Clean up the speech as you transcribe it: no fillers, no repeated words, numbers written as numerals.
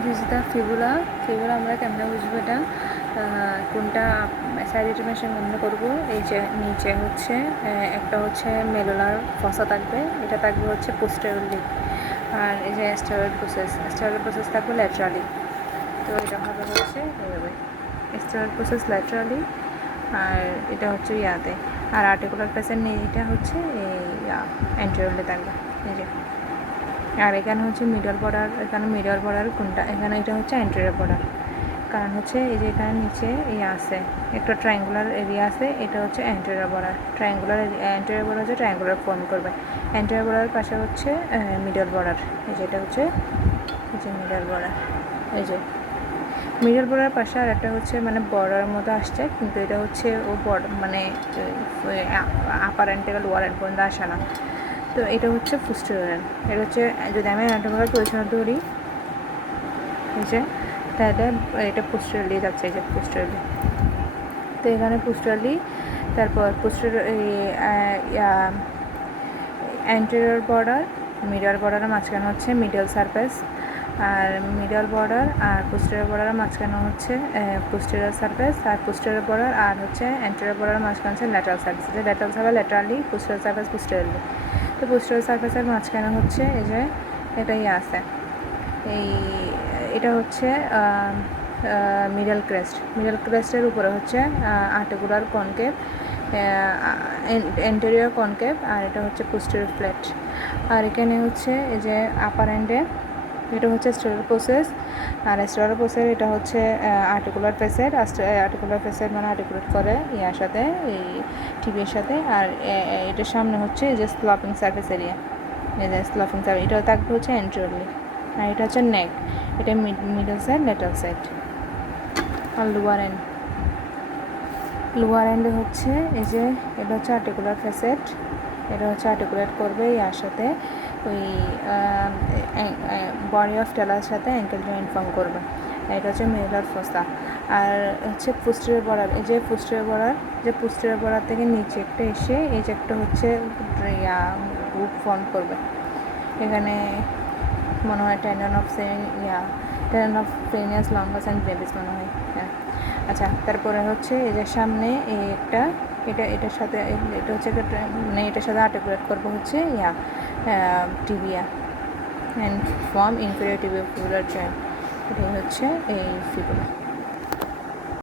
This is the fibula. Fibula আমরা কেমনে বুঝবো এটা কোনটা সাইড ডিটারমিনেশন কেমনে করবো? এই যে নিচে হচ্ছে একটা হচ্ছে মেলুলার ফসা থাকবে, এটা থাকবে হচ্ছে পোস্টেরিয়রলি, আর এই যে স্টেরয়েড প্রসেস থাকবে ল্যাটারালি। তো এটা হবে হচ্ছে এইভাবে স্টেরয়েড প্রসেস ল্যাটারালি, আর এটা হচ্ছে ইয়াতে, আর আর্টিকুলার প্রেসের এটা হচ্ছে অ্যান্টেরিয়রলি থাকবে এই যে। আর এখানে হচ্ছে মিডল বর্ডার, এখানে মিডল বর্ডার কোনটা, এখানে এটা হচ্ছে অ্যান্টেরিয়র বর্ডার, কারণ হচ্ছে এই যে এখানে নিচে আছে একটা ট্রায়াঙ্গুলার এরিয়া আছে, এটা হচ্ছে অ্যান্টেরিয়র বর্ডার। অ্যান্টেরিয়র বর্ডার হচ্ছে ট্রায়াঙ্গুলার ফর্ম করবে। অ্যান্টেরিয়র বর্ডার পাশে হচ্ছে মিডল বর্ডার, এই যে এটা হচ্ছে এই যে মিডল বর্ডার। এই যে মিডল বর্ডার পাশে আর একটা হচ্ছে মানে বর্ডারের মতো আসছে, কিন্তু এটা হচ্ছে ও বর্ডার মানে আপার এন্ড থেকে লোয়ার এন্ড পর্যন্ত আসে না। তো এটা হচ্ছে পোস্টেরিয়র। এটা হচ্ছে যদি আমি অ্যানাটমিক্যাল পজিশন ধরি এই যে, তাহলে এটা পোস্টেরিয়রলি যাচ্ছে, এই যে পোস্টেরিয়রলি। তো এখানে পোস্টেরিয়রলি, তারপর পোস্টেরিয়র অ্যান্টেরিয়র বর্ডার, মিডল বর্ডারের মাঝখানে হচ্ছে মিডল সারফেস, আর মিডল বর্ডার আর পোস্টেরিয়র বর্ডারের মাঝখানে হচ্ছে পোস্টেরিয়র সারফেস, আর পোস্টেরিয়র বর্ডার আর হচ্ছে অ্যান্টেরিয়র বর্ডারের মাঝখানে হচ্ছে ল্যাটারাল সারফেস। যে lateral surface laterally, posterior surface posteriorly. তো পোস্টেরিয়র সারফেসের মাঝখানে হচ্ছে এই যে এটাই আছে, এই এটা হচ্ছে মিডল ক্রেস্টের উপরে হচ্ছে আর্টিকুলার কনকেভ, এন্টেরিয়র কনকেভ, আর এটা হচ্ছে পোস্টেরিয়র ফ্ল্যাট। আর এখানে হচ্ছে এই যে আপার এন্ডে এটা হচ্ছে স্টেরয়েড প্রসেস, আর স্টেরয়েড প্রসেস এটা হচ্ছে আর্টিকুলার ফেসেট। আর্টিকুলার ফেসেট মানে আর্টিকুলেট করে ইয়ার সাথে, এই টিবির সাথে। আর এটার সামনে হচ্ছে এই যে স্লাপিং সারফেস এরিয়া, এই যে স্লাপিং সারফেস, এটা থাকবে হচ্ছে অ্যান্টেরিয়রলি। আর এটা হচ্ছে নেক, এটা মিডল সাইড ল্যাটারাল সাইড। আর লোয়ার এন্ডে হচ্ছে এই যে এটা হচ্ছে আর্টিকুলার ফেসেট, এটা হচ্ছে আর্টিকুলেট করবে ইয়ার সাথে, ওই বডি অফ টেলার সাথে অ্যাঙ্কেল জয়েন্ট ফর্ম করবে। এটা হচ্ছে মেডুলার ফসা। আর হচ্ছে পোস্টেরিয়র বর্ডার, এই যে পোস্টেরিয়র বর্ডার থেকে নিচে একটা এসে এই যে একটা হচ্ছে গ্রুপ ফর্ম করবে। এখানে মনে হয় tendon of peroneus longus and brevis মনে হয়, হ্যাঁ। আচ্ছা, তারপরে হচ্ছে এই যে সামনে এই একটা এটার সাথে এটা হচ্ছে মানে এটার সাথে আর্টিকুলেট করবো হচ্ছে tibia and form inferior tibial joint. এটাই হচ্ছে এই ফিগুলা।